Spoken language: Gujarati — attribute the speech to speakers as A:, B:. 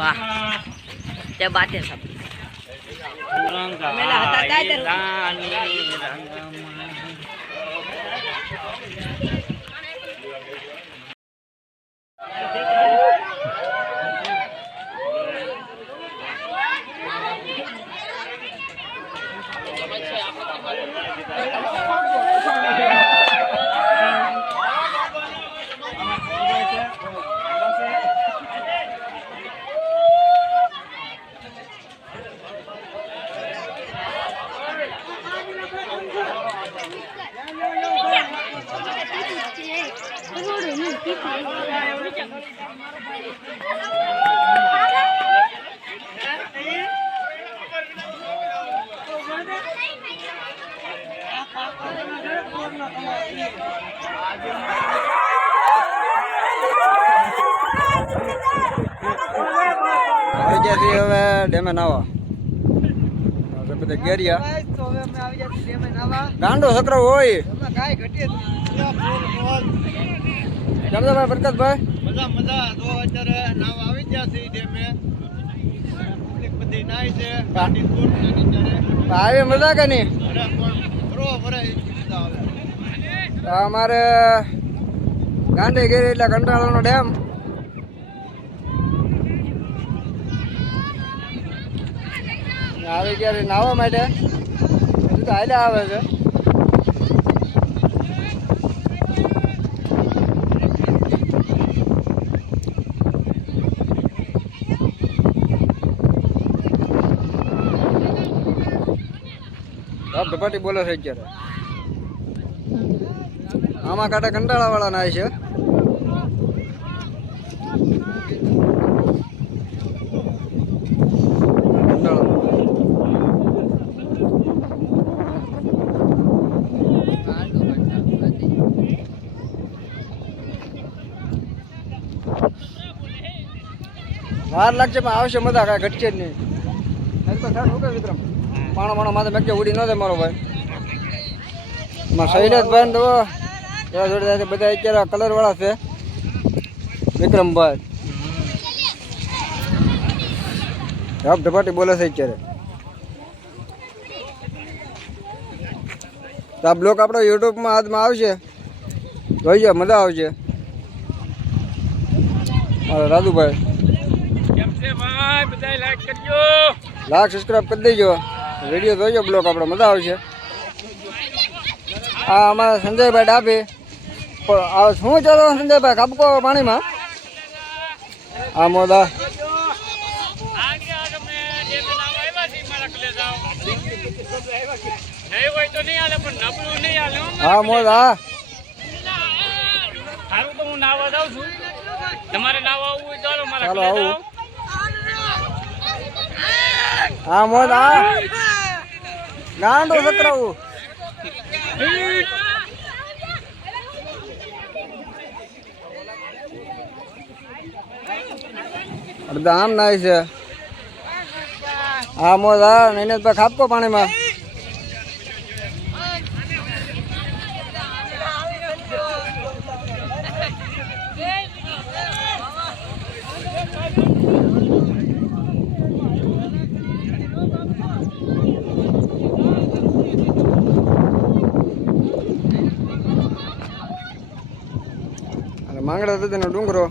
A: ว่าจะบาดเจ็
B: บครับ Rangai, rangai, rangai. છીએ હવે ડેમે નાવા. બધા ગેરિયા. ગાંડો છકરો હોય. કેમ છે ભાઈ પ્રકાશભાઈ
C: મજા મજા. જો અત્યારે નાવ આવી ગયા છે ડેમે. પબ્લિક બધી નાય છે. ગાડી છે
B: આવી મજા કે નહીં?
C: મજા આવે.
B: અમારે ગાંધીગીરી એટલે કંટાળાનો ડેમ. આવી ગયા છે નાહવા માટે. હજુ તો હાલ્યા આવે છે. ધબ ધપાટી બોલે છે અત્યારે. આમાં કાંટા કંટાળા વાળા ના છે વાર લાગશે પણ આવશે મજા કાંઈ ઘટશે જ નહીં. તો સાઠ રૂપિયા વિક્રમ? પાણો માણો માથે મેં ઉડી ન જાય મારો ભાઈ. માં શૈલેષભાઈ તો એવા જોડે બધા અત્યારે કલર વાળા છે. વિક્રમભાઈ. ધબ ધપાટી બોલે છે અત્યારે. તો આ બ્લોક આપણો યુટ્યુબમાં હાથમાં આવશે. જોઈજો મજા આવશે. મારા રાજુભાઈ.
C: લાઈક
B: સબસ્ક્રાઈબ કરી દેજો. વીડિયો જોજો બ્લોક આપણો મજા આવશે. આ અમારા સંજયભાઈ ડાભી. પણ શું ચાલો સંજયભાઈ? કાપકો પાણીમાં? આ મોદા. હા મોદા.
C: સારું તો હું નાવા જાઉં છું. તમારે નાવા આવવું હોય ચાલો મારા
B: ચાલો આવું. હા મોદા. ગાંડો સકરાવું અડધા આમ નાય છે. હા મોદા તો ખાપકો પાણીમાં. માંગડા દાદાનો ડુંગરો